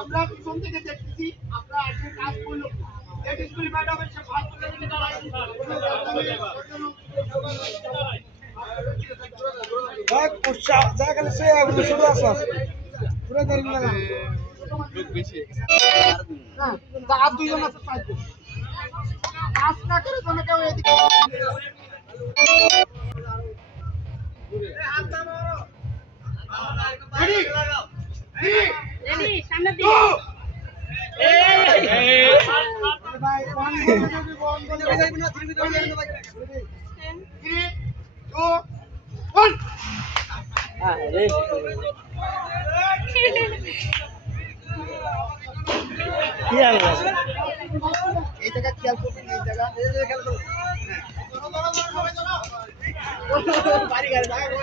আমরা পিছন থেকে দেখতেছি আপনারা আজকে কাজ করলো স্কুল ম্যাডামের সে ভাত করে দিতে আর দুইজন আছে কাজ না করে কোনো কেউ এদিকে সামনে দিকে এই জায়গা খেয়াল করবেন এই জায়গা খেয়াল করবেন বাড়ি গাড়ি জায়গা